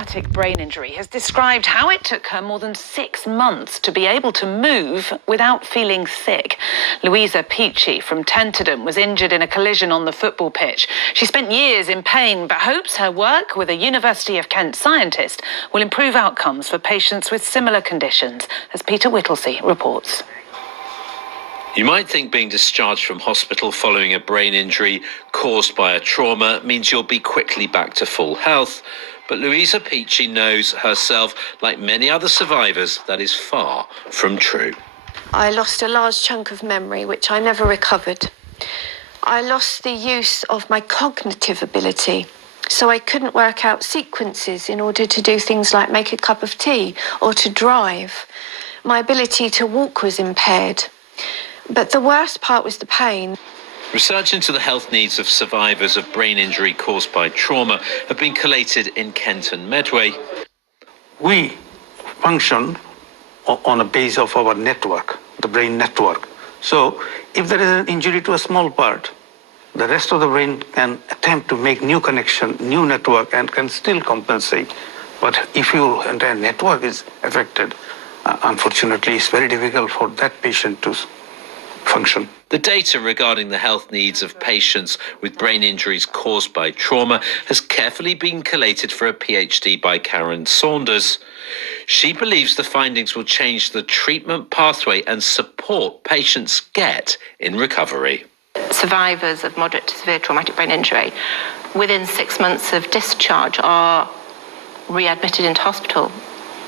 traumatic brain injury has described how it took her more than 6 months to be able to move without feeling sick. Louisa Peachy from Tenterden was injured in a collision on the football pitch. She spent years in pain, but hopes her work with a University of Kent scientist will improve outcomes for patients with similar conditions, as Peter Whittlesey reports. You might think being discharged from hospital following a brain injury caused by a trauma means you'll be quickly back to full health. But Louisa Peachy knows herself, like many other survivors, that is far from true. I lost a large chunk of memory, which I never recovered. I lost the use of my cognitive ability, so I couldn't work out sequences in order to do things like make a cup of tea or to drive. My ability to walk was impaired. But the worst part was the pain. Research into the health needs of survivors of brain injury caused by trauma have been collated in Kent and Medway. We function on a base of our network, the brain network. So if there is an injury to a small part, the rest of the brain can attempt to make new connection, new network, and can still compensate. But if your entire network is affected, unfortunately, it's very difficult for that patient to function. The data regarding the health needs of patients with brain injuries caused by trauma has carefully been collated for a PhD by Karen Saunders. She believes the findings will change the treatment pathway and support patients get in recovery. Survivors of moderate to severe traumatic brain injury within 6 months of discharge are readmitted into hospital.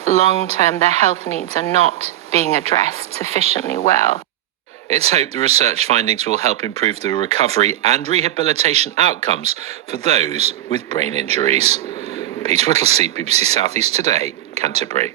Long term, their health needs are not being addressed sufficiently well. It's hoped the research findings will help improve the recovery and rehabilitation outcomes for those with brain injuries. Peter Whittlesey, BBC South East Today, Canterbury.